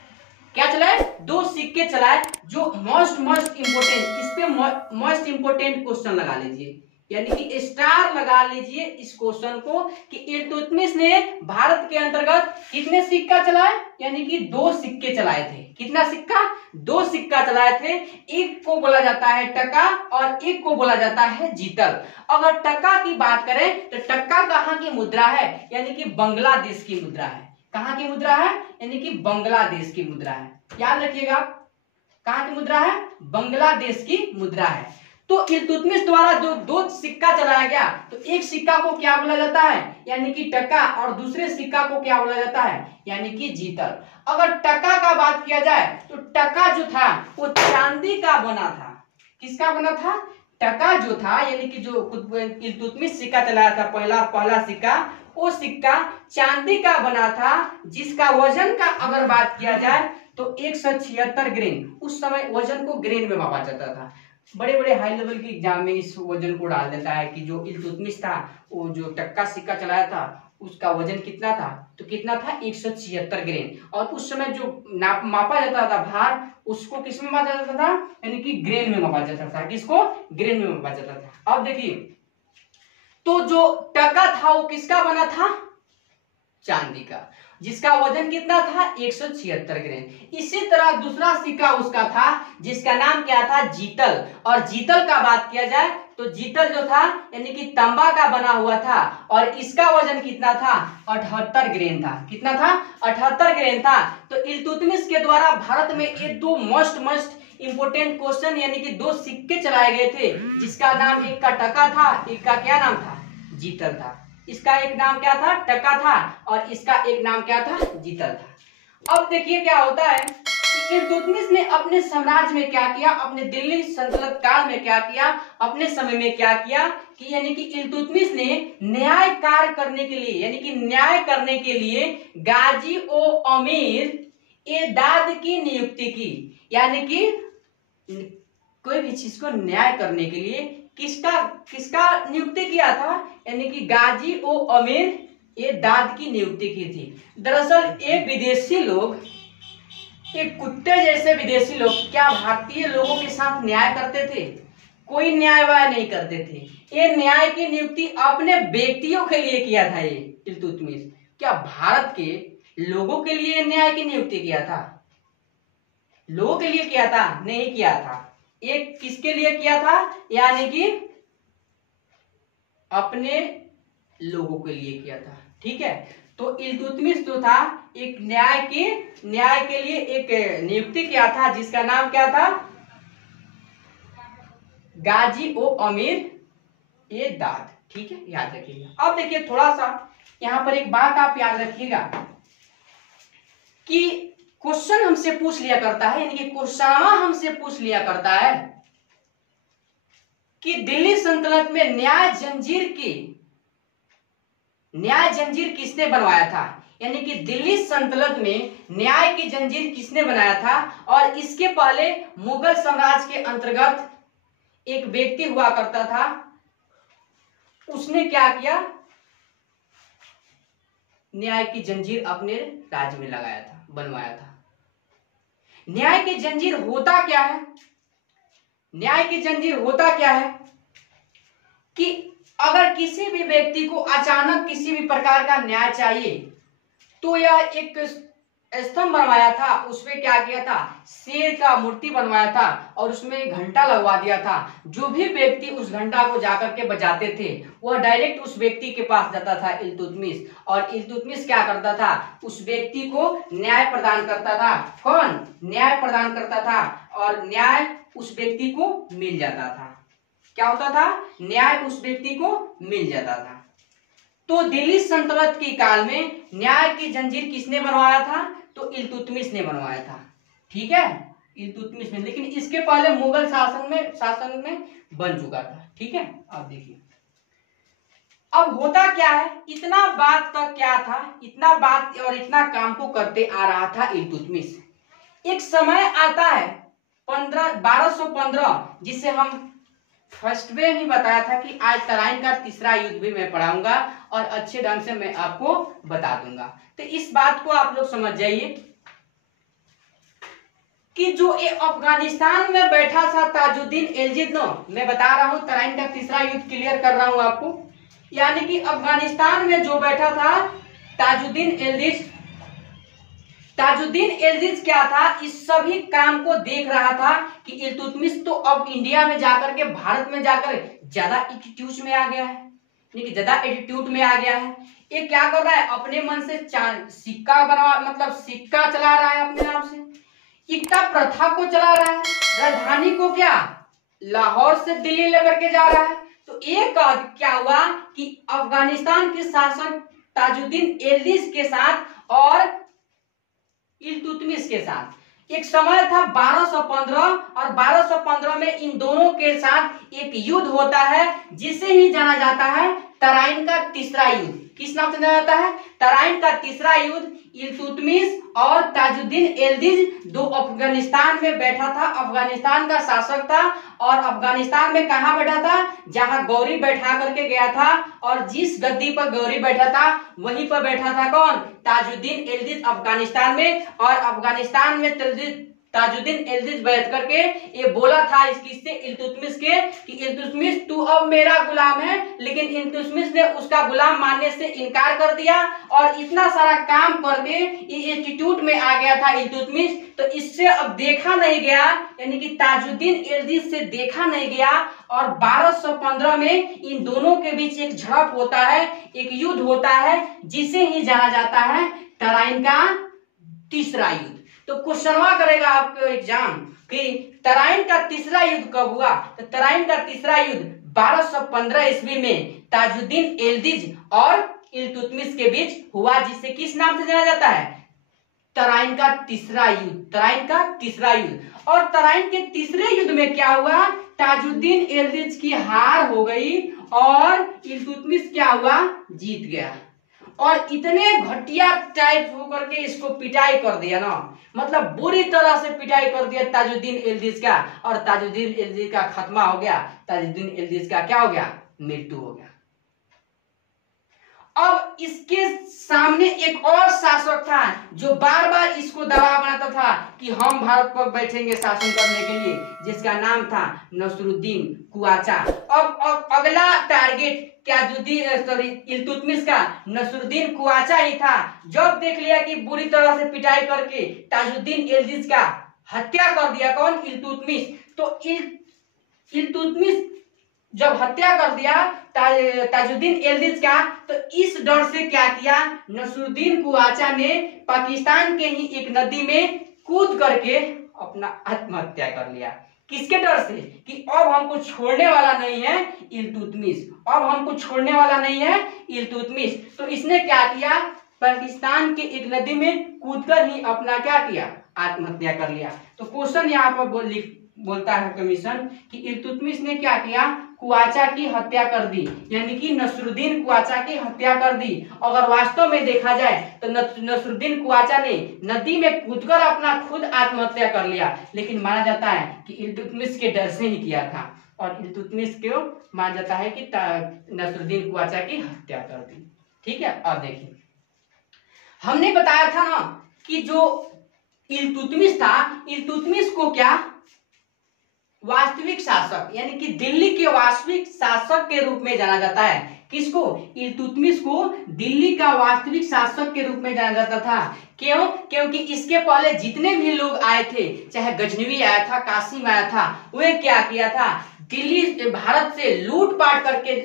क्या चलाए? 2 सिक्के चलाए जो मोस्ट इंपोर्टेंट, इस पे मोस्ट इंपोर्टेंट क्वेश्चन लगा लीजिए। यानी कि स्टार लगा लीजिए इस क्वेश्चन को कि इल्तुतमिश ने भारत के अंतर्गत कितने सिक्का चलाए, यानी कि 2 सिक्के चलाए थे। कितना सिक्का? 2 सिक्का चलाए थे। एक को बोला जाता है टका और एक को बोला जाता है जीतल। अगर टका की बात करें तो टक्का कहाँ की मुद्रा है, यानी कि बांग्लादेश की मुद्रा है। कहाँ की मुद्रा है? यानी कि बांग्लादेश की मुद्रा है। याद रखिएगा, कहाँ की मुद्रा है? बांग्लादेश की मुद्रा है। तो इल्तुतमिश द्वारा जो 2 सिक्का चलाया गया, तो एक सिक्का को क्या बोला जाता है, यानी कि टका, और दूसरे सिक्का को क्या बोला जाता है, यानी कि जीतल। अगर टका का बात किया जाए तो टका जो था वो चांदी का बना था। किसका बना था? टका जो था, यानी कि जो इल्तुतमिश सिक्का चलाया था, पहला सिक्का, वो सिक्का चांदी का बना था, जिसका वजन का अगर बात किया जाए तो 176 ग्रेन। उस समय वजन को ग्रेन में मापा जाता था। बड़े बड़े हाई लेवल के एग्जाम में इस वजन को डाल देता है कि जो इल्तुतमिश था, वो जो टक्का सिक्का चलाया था, उसका वजन कितना था, तो कितना था? 176 ग्रेन। और उस समय जो मापा जाता था भार, उसको किस में मापा जाता था, यानी कि ग्रेन में मापा जाता था। किसको? ग्रेन में मापा जाता था। अब देखिए, तो जो टका था वो किसका बना था? चांदी का, जिसका वजन कितना था? 176 ग्राम। इसी तरह दूसरा सिक्का उसका था, जिसका नाम क्या था? जीतल। और जीतल का बात किया जाए तो जीतल जो था, यानी कि तांबा का बना हुआ था, और इसका वजन कितना था? 78 ग्राम था। कितना था? 78 ग्राम था। तो इल्तुतमिश के द्वारा भारत में ये 2 मस्ट इंपोर्टेंट क्वेश्चन, यानी कि 2 सिक्के चलाए गए थे, जिसका नाम एक का टका था, एक का क्या नाम था? जीतल था। इसका एक नाम क्या था? टका था, और इसका एक नाम क्या था? जीतल था। अब देखिए क्या होता है कि इल्तुतमिश ने अपने साम्राज्य में क्या किया, अपने दिल्ली सल्तनत काल में क्या किया, अपने समय में क्या किया कि यानी कि इल्तुतमिश ने न्याय कार्य करने के लिए, यानी कि न्याय करने के लिए गाजी ओ अमीर ए दाद की नियुक्ति की। यानी कि कोई भी चीज को न्याय करने के लिए किसका किसका नियुक्ति किया था, यानी कि गाजी ओ अमीर ये दाद की नियुक्ति की थी। दरअसल ये विदेशी लोग, एक कुत्ते जैसे विदेशी लोग क्या भारतीय लोगों के साथ न्याय करते थे? कोई न्याय वाय नहीं करते थे। ये न्याय की नियुक्ति अपने व्यक्तियों के लिए किया था। ये इल्तुतमिश क्या भारत के लोगों के लिए न्याय की नियुक्ति किया था? लोगों के लिए किया था? नहीं किया था। एक किसके लिए किया था? यानी कि अपने लोगों के लिए किया था। ठीक है, तो इल्तुतमिश जो था एक न्याय के लिए एक नियुक्ति किया था, जिसका नाम क्या था? गाजी ओ अमीर ए दाद। ठीक है, याद रखिएगा। अब देखिए थोड़ा सा यहां पर एक बात आप याद रखिएगा कि क्वेश्चन हमसे पूछ लिया करता है, यानी कि क्वेश्चन हमसे पूछ लिया करता है कि दिल्ली सल्तनत में न्याय जंजीर किसने बनवाया था? यानी कि दिल्ली सल्तनत में न्याय की जंजीर किसने बनाया था? और इसके पहले मुगल साम्राज्य के अंतर्गत एक व्यक्ति हुआ करता था, उसने क्या किया? न्याय की जंजीर अपने राज्य में लगाया था, बनवाया था। न्याय की जंजीर होता क्या है? न्याय की जंजीर होता क्या है कि अगर किसी भी व्यक्ति को अचानक किसी भी प्रकार का न्याय चाहिए, तो यह एक स्तंभ बनवाया था, उसमें क्या किया था? शेर का मूर्ति बनवाया था, और उसमें घंटा लगवा दिया था। जो भी व्यक्ति उस घंटा को जाकर के बजाते थे, वह डायरेक्ट उस व्यक्ति के पास जाता था इल्तुतमिश, और इल्तुतमिश क्या करता था? उस व्यक्ति को न्याय प्रदान करता था। कौन? न्याय प्रदान करता था, और न्याय उस व्यक्ति को मिल जाता था। क्या होता था? न्याय उस व्यक्ति को मिल जाता था। तो दिल्ली सल्तनत के काल में न्याय की जंजीर किसने बनवाया था? तो इल्तुतमिश ने बनवाया था। ठीक है, इल्तुतमिश ने, लेकिन इसके पहले मुगल शासन में बन चुका था। ठीक है, अब देखिए अब होता क्या है। इतना बात तक क्या था, इतना बात और इतना काम को करते आ रहा था इल्तुतमिश। एक समय आता है 1215, जिसे हम फर्स्ट में ही बताया था कि आज तराइन का तीसरा युद्ध भी मैं पढ़ाऊंगा, और अच्छे ढंग से मैं आपको बता दूंगा। तो इस बात को आप लोग समझ जाइए कि जो ये अफगानिस्तान में बैठा था ताजुद्दीन एलजी, नो मैं बता रहा हूं तराइन का तीसरा युद्ध क्लियर कर रहा हूं आपको, यानी कि अफगानिस्तान में जो बैठा था ताजुद्दीन एलजीज, ताजुद्दीन एलजीज क्या था, इस सभी काम को देख रहा था कि इल्तुतमिश तो अब इंडिया में जाकर के, भारत में जाकर ज्यादा एटीट्यूड में आ गया है, यानी कि ज्यादा एटीट्यूड में आ गया है। ये क्या कर रहा है, अपने मन से सिक्का बनवा, मतलब सिक्का चला रहा है अपने आप से, इक्ता प्रथा को चला रहा है, राजधानी को क्या लाहौर से दिल्ली लेकर के जा रहा है। तो एक क्या हुआ कि अफगानिस्तान के शासक ताजुद्दीन एलजीज के साथ और इल्तुतमिश के साथ एक समय था 1215, और 1215 में इन दोनों के साथ एक युद्ध होता है जिसे ही जाना जाता है तराइन का तीसरा युद्ध। किस नाम से जाना जाता है, तराइन का तीसरा युद्ध। इल्तुतमिश और ताजुद्दीन एलजीज दो अफगानिस्तान में बैठा था, अफगानिस्तान का शासक था, और अफगानिस्तान में कहां बैठा था, जहां गौरी बैठा करके गया था, और जिस गद्दी पर गौरी बैठा था वहीं पर बैठा था कौन, ताजुद्दीन एलजीज अफगानिस्तान में। और अफगानिस्तान में ताजुद्दीन एलजीज बैठ करके ये बोला था इस किससे, इल्तुतमिश के, कि इल्तुतमिश तू अब मेरा गुलाम है, लेकिन इल्तुतमिश ने उसका गुलाम मानने से इनकार कर दिया, और इतना सारा काम करके ये इंस्टीट्यूट में आ गया था इल्तुतमिश। तो इससे अब देखा नहीं गया, यानी कि ताजुद्दीन एलजीज से देखा नहीं गया, और 1215 में इन दोनों के बीच एक झड़प होता है, एक युद्ध होता है जिसे ही जाना जाता है तराइन का तीसरा युद्ध। तो क्वेश्चनवा करेगा आपको एग्जाम कि तराइन का तीसरा युद्ध कब हुआ, तो तराइन का तीसरा युद्ध 1215 ईस्वी में ताजुद्दीन एलजीज और इल्तुतमिश के बीच हुआ, जिसे किस नाम से जाना जाता है, तराइन का तीसरा युद्ध, तराइन का तीसरा युद्ध। और तराइन के तीसरे युद्ध में क्या हुआ, ताजुद्दीन एलजीज की हार हो गई और इल्तुतमिश क्या हुआ, जीत गया। और इतने घटिया टाइप होकर के इसको पिटाई कर दिया ना, मतलब बुरी तरह से पिटाई कर दिया ताजुद्दीन एलजीज का, और ताजुद्दीन एलजीज का खात्मा हो गया, ताजुद्दीन एलजीज का क्या हो गया, मृत्यु हो गया। अब इसके सामने एक और शासक था जो बार बार इसको दबाव बनाता था कि हम भारत पर बैठेंगे शासन करने के लिए, जिसका नाम था नसरुद्दीन कुआचा। अब अगला टारगेट इल्तुतमिश का नसरुद्दीन कुआचा ही था। जब देख लिया कि बुरी तरह से पिटाई करके ताजुद्दीन एलजीज का हत्या कर दिया कौन, इल्तुतमिश, तो इल्तुतमिश जब हत्या कर दिया ताजुद्दीन एलजीज का, तो इस डर से क्या किया, नसरुद्दीन कुआचा ने पाकिस्तान के ही एक नदी में कूद करके अपना आत्महत्या कर लिया। किसके डर से, कि अब हमको छोड़ने वाला नहीं है इल्तुतमिश, अब हमको छोड़ने वाला नहीं है इल्तुतमिश। तो इसने क्या किया, पाकिस्तान के एक नदी में कूदकर ही अपना क्या किया, आत्महत्या कर लिया। तो क्वेश्चन यहाँ पर बोलता है कमीशन कि इल्तुतमिश ने क्या किया, कुआचा की हत्या कर दी, यानी कि नसरुद्दीन कुआचा की हत्या कर दी। अगर वास्तव में देखा जाए तो नसरुद्दीन कुआचा ने नदी में कूदकर अपना खुद आत्महत्या कर लिया, लेकिन माना जाता है कि इल्तुतमिश के डर से ही किया था, और इल्तुतमिश को माना जाता है कि नसरुद्दीन कुआचा की हत्या कर दी। ठीक है, अब देखिए हमने बताया था ना कि जो इल्तुतमिश था, इल्तुतमिश को क्या वास्तविक शासक, यानी कि दिल्ली के वास्तविक शासक के रूप में जाना जाता है। किसको, इल्तुतमिश को दिल्ली का वास्तविक शासक के रूप में जाना जाता था। क्यों, क्योंकि इसके पहले जितने भी लोग आए थे, चाहे गजनवी आया था, कासिम आया था, वे क्या किया था, दिल्ली भारत से लूटपाट करके,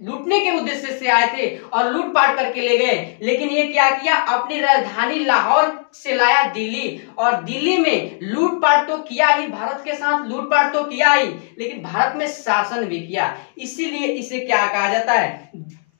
लूटने के उद्देश्य से आए थे और लूटपाट करके ले गए। लेकिन ये क्या किया, अपनी राजधानी लाहौर से लाया दिल्ली, और दिल्ली में लूटपाट तो किया ही, भारत के साथ लूटपाट तो किया ही, लेकिन भारत में शासन भी किया। इसीलिए इसे क्या कहा जाता है,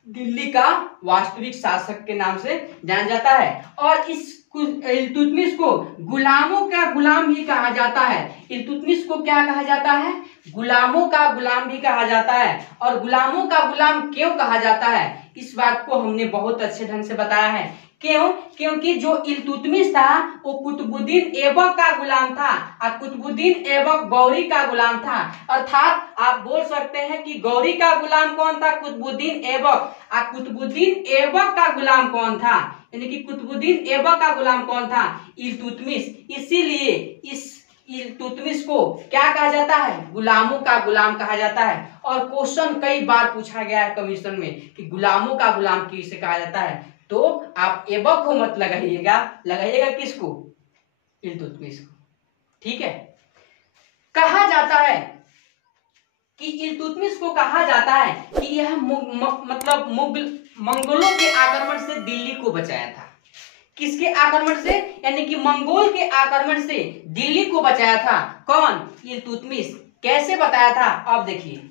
दिल्ली का वास्तविक शासक के नाम से जाना जाता है। और इस इल्तुतमिश को गुलामों का गुलाम भी कहा जाता है। इल्तुतमिश को क्या कहा जाता है, गुलामों का गुलाम भी कहा जाता है। और गुलामों का गुलाम क्यों कहा जाता है, इस बात को हमने बहुत अच्छे ढंग से बताया है। क्यों, क्योंकि जो इल्तुतमिश था वो कुतुबुद्दीन ऐबक का गुलाम था, और कुतुबुद्दीन ऐबक गौरी का गुलाम था। अर्थात आप बोल सकते हैं कि गौरी का गुलाम कौन था, कुतुबुद्दीन ऐबक, और कुतुबुद्दीन ऐबक का गुलाम कौन था, यानी कि कुतुबुद्दीन ऐबक का गुलाम कौन था, इल्तुतमिश। इसीलिए इस इल्तुतमिश को क्या कहा जाता है? गुलामों का गुलाम कहा जाता है। और क्वेश्चन कई बार पूछा गया है कमीशन में कि गुलामों का गुलाम किसे कहा जाता है, तो आप ऐबक को मत लगाइएगा, लगाइएगा किसको? इल्तुतमिश को। ठीक है, कहा जाता है कि इल्तुतमिश को कहा जाता है कि यह मतलब मंगोलों के आक्रमण से दिल्ली को बचाया था। किसके आक्रमण से? यानी कि मंगोल के आक्रमण से दिल्ली को बचाया था। कौन? इल्तुतमिश। कैसे बताया था? अब देखिए,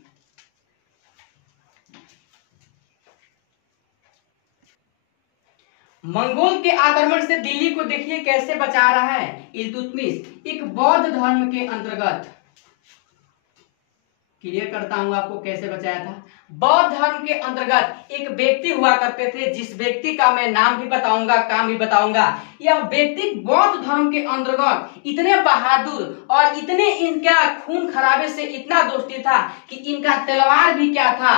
मंगोल के आक्रमण से दिल्ली को देखिए कैसे बचा रहा है इल्तुतमिश। एक बौद्ध धर्म के अंतर्गत, क्लियर करता हूं आपको कैसे बचाया था। बौद्ध धर्म के अंतर्गत एक व्यक्ति हुआ करते थे, जिस व्यक्ति का मैं नाम भी बताऊंगा, काम भी बताऊंगा। यह व्यक्ति बौद्ध धर्म के अंतर्गत इतने बहादुर और इतने इनका खून खराबे से इतना दोस्ती था कि इनका तलवार भी क्या था?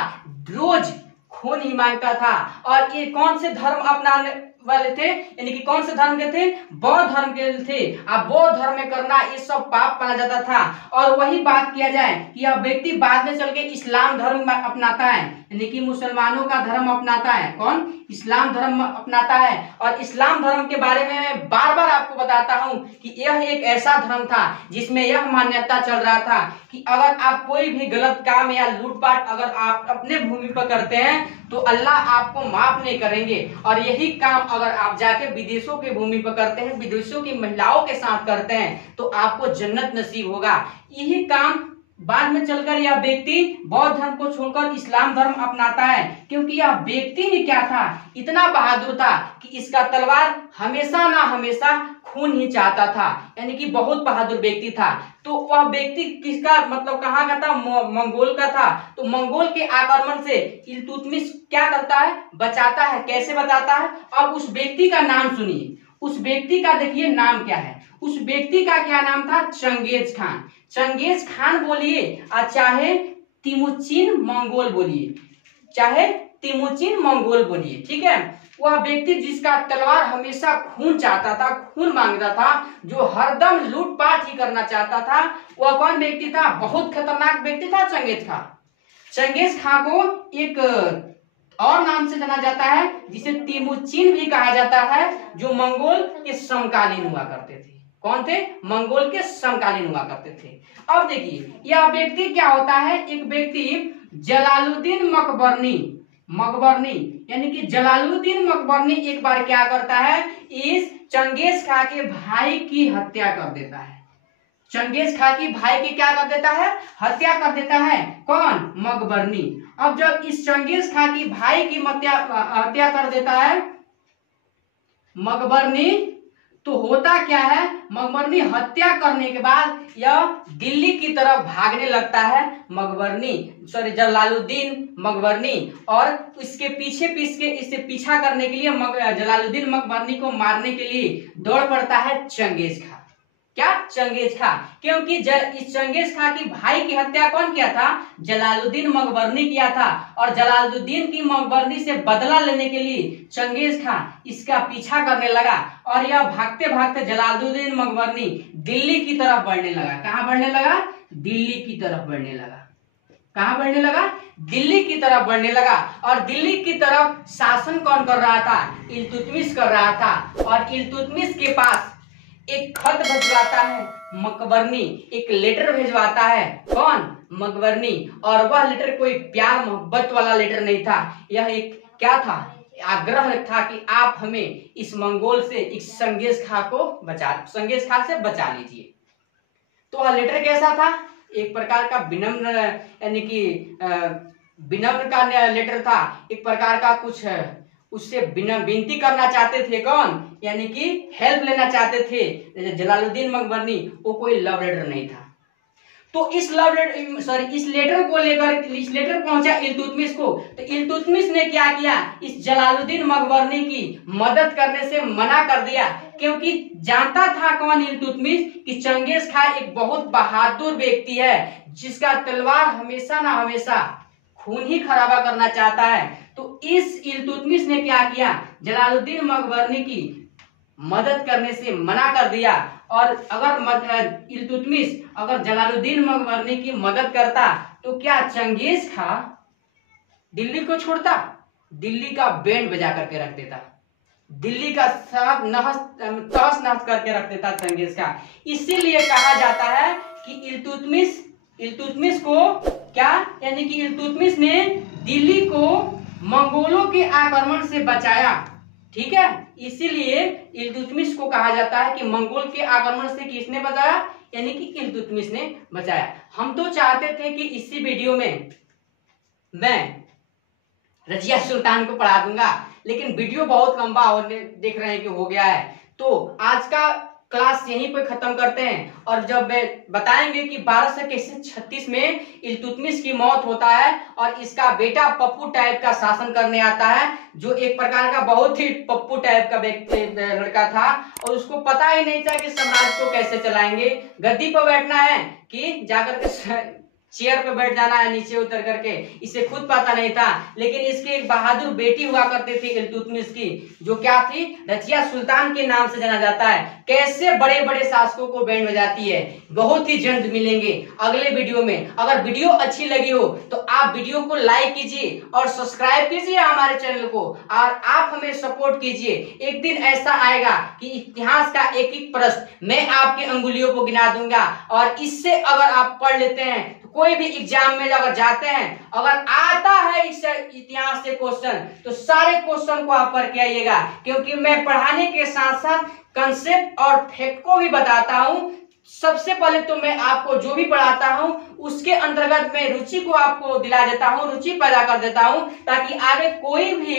रोज खून ही मांगता था। और ये कौन से धर्म अपनाने वाले थे? यानी कि कौन से धर्म के थे? बौद्ध धर्म के थे। अब बौद्ध धर्म में करना ये सब पाप माना जाता था। और वही बात किया जाए कि यह व्यक्ति बाद में चल के इस्लाम धर्म अपनाता है, यानी कि मुसलमानों का धर्म अपनाता है। कौन? इस्लाम धर्म अपनाता है। और इस्लाम धर्म के बारे में मैं बार बार आपको बताता हूं कि यह एक ऐसा धर्म था जिसमें यह मान्यता चल रहा था कि अगर आप कोई भी गलत काम या लूटपाट अगर आप अपने भूमि पर करते हैं तो अल्लाह आपको माफ नहीं करेंगे। और यही काम अगर आप जाके विदेशों की भूमि पर करते हैं, विदेशों की महिलाओं के साथ करते हैं, तो आपको जन्नत नसीब होगा। यही काम बाद में चलकर यह व्यक्ति बौद्ध धर्म को छोड़कर इस्लाम धर्म अपनाता है, क्योंकि यह व्यक्ति ही क्या था? इतना बहादुर था कि इसका तलवार हमेशा ना हमेशा खून ही चाहता था, यानी कि बहुत बहादुर व्यक्ति था। तो वह व्यक्ति किसका मतलब कहाँ का था? मंगोल का था। तो मंगोल के आक्रमण से इल्तुतमिश क्या करता है? बचाता है। कैसे बताता है? अब उस व्यक्ति का नाम सुनिए। उस व्यक्ति का देखिए नाम क्या है। उस व्यक्ति का क्या नाम था? Genghis Khan. चंगेज खान बोलिए और चाहे तिमुचिन मंगोल बोलिए, चाहे तिमुचिन मंगोल बोलिए, ठीक है। वह व्यक्ति जिसका तलवार हमेशा खून चाहता था, खून मांगता था, जो हरदम लूटपाट ही करना चाहता था, वह कौन व्यक्ति था? बहुत खतरनाक व्यक्ति था चंगेज खान। चंगेज खान को एक और नाम से जाना जाता है जिसे तिमुचिन भी कहा जाता है, जो मंगोल के समकालीन हुआ करते थे। कौन थे? मंगोल के समकालीन हुआ करते थे। अब देखिए यह व्यक्ति क्या होता है? एक व्यक्ति जलालुद्दीन मकबरनी यानी कि जलालुद्दीन मकबरनी एक बार क्या करता है? इस चंगेज खान के भाई की हत्या कर देता है। चंगेज खान की भाई की क्या कर देता है? हत्या कर देता है। कौन? मकबरनी। अब जब इस चंगेज खान की भाई की हत्या कर देता है मकबरनी, तो होता क्या है? मकबरनी हत्या करने के बाद यह दिल्ली की तरफ भागने लगता है जलालुद्दीन मकबरनी, और इसके इससे पीछा करने के लिए जलालुद्दीन मकबरनी को मारने के लिए दौड़ पड़ता है चंगेज खान। क्या? Genghis Khan. क्योंकि इस चंगेज खान की भाई की हत्या कौन किया था? जलालुद्दीन मकबरनी किया था। और जलालुद्दीन की मकबरनी से बदला लेने के लिए चंगेज खान इसका पीछा करने लगा, और यह भागते भागते जलालुद्दीन मकबरनी दिल्ली की तरफ बढ़ने लगा। कहाँ बढ़ने लगा? दिल्ली की तरफ बढ़ने लगा। कहाँ बढ़ने लगा? दिल्ली की तरफ बढ़ने लगा। और दिल्ली की तरफ शासन कौन कर रहा था? इल्तुतमिश कर रहा था। और इल्तुतमिश के पास एक खत भिजवाता है मकबरनी, एक लेटर भिजवाता है। कौन? मकबरनी। और वह लेटर कोई प्यार मोहब्बत वाला लेटर नहीं था, यह एक क्या था? आग्रह था कि आप हमें इस मंगोल से, इस चंगेज खान से बचा लीजिए। तो वह लेटर कैसा था? एक प्रकार का विनम्र, यानी कि विनम्र का लेटर था। एक प्रकार का कुछ उससे विनती करना चाहते थे। कौन? यानी कि हेल्प लेना चाहते थे जलालुद्दीन मकबरनी। वो कोई लव लेटर नहीं था। तो इस लेटर को लेकर इस लेटर पहुंचा इल्तुतमिश को। तो इल्तुतमिश ने क्या किया? इस जलालुद्दीन मकबरनी की मदद करने से मना कर दिया, क्योंकि जानता था कौन? इल्तुतमिश कि चंगेज खान एक बहुत बहादुर व्यक्ति है, जिसका तलवार हमेशा ना हमेशा खून ही खराबा करना चाहता है। तो इस इल्तुतमिश ने क्या किया? जलालुद्दीन मकबरनी की मदद करने से मना कर दिया। और अगर इल्तुतमिश अगर जलालुद्दीन मरने की मदद करता तो क्या चंगेज खां दिल्ली को छोड़ता? दिल्ली का बैंड बजा करके रख देता, दिल्ली का सब तहस नहस करके रख देता चंगेज खां। इसीलिए कहा जाता है कि इल्तुतमिश को क्या, यानी कि इल्तुतमिश ने दिल्ली को मंगोलों के आक्रमण से बचाया। ठीक है, इसीलिए इल्तुतमिश को कहा जाता है कि मंगोल के आक्रमण से किसने बचाया, यानी कि इल्तुतमिश ने बचाया। हम तो चाहते थे कि इसी वीडियो में मैं रजिया सुल्तान को पढ़ा दूंगा, लेकिन वीडियो बहुत लंबा होने देख रहे हैं कि हो गया है, तो आज का क्लास यहीं पे खत्म करते हैं। और जब मैं बताएंगे कि 1236 में इल्तुतमिश की मौत होता है और इसका बेटा पप्पू टाइप का शासन करने आता है, जो एक प्रकार का बहुत ही पप्पू टाइप का लड़का था और उसको पता ही नहीं था कि साम्राज्य को कैसे चलाएंगे, गद्दी पर बैठना है कि जाकर के चेयर पे बैठ जाना है नीचे उतर करके, इसे खुद पता नहीं था। लेकिन इसकी एक बहादुर बेटी हुआ करती थी इल्तुतमिश की, जो क्या थी, रजिया सुल्तान के नाम से जाना जाता है। कैसे बड़े बड़े शासकों को बैंड बजाती है, बहुत ही जल्द मिलेंगे अगले वीडियो में। अगर वीडियो अच्छी लगी हो तो आप वीडियो को लाइक कीजिए और सब्सक्राइब कीजिए हमारे चैनल को, और आप हमें सपोर्ट कीजिए। एक दिन ऐसा आएगा कि इतिहास का एक एक प्रश्न मैं आपकी अंगुलियों को गिना दूंगा, और इससे अगर आप पढ़ लेते हैं तो कोई भी एग्जाम में अगर जाते हैं, अगर आता है इस इतिहास से क्वेश्चन, तो सारे क्वेश्चन को आप करके आइएगा, क्योंकि मैं पढ़ाने के साथ साथ कंसेप्ट और फैक्ट को भी बताता हूं। सबसे पहले तो मैं आपको जो भी पढ़ाता हूं उसके अंतर्गत मैं रुचि को आपको दिला देता हूं, रुचि पैदा कर देता हूं, ताकि आगे कोई भी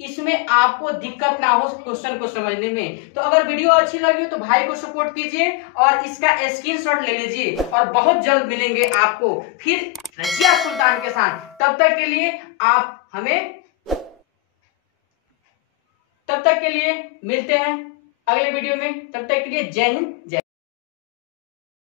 इसमें आपको दिक्कत ना हो क्वेश्चन को समझने में। तो अगर वीडियो अच्छी लगी हो तो भाई को सपोर्ट कीजिए और इसका स्क्रीनशॉट ले लीजिए, और बहुत जल्द मिलेंगे आपको फिर रजिया सुल्तान के साथ। तब तक के लिए मिलते हैं अगले वीडियो में। तब तक के लिए जय हिंद, जय।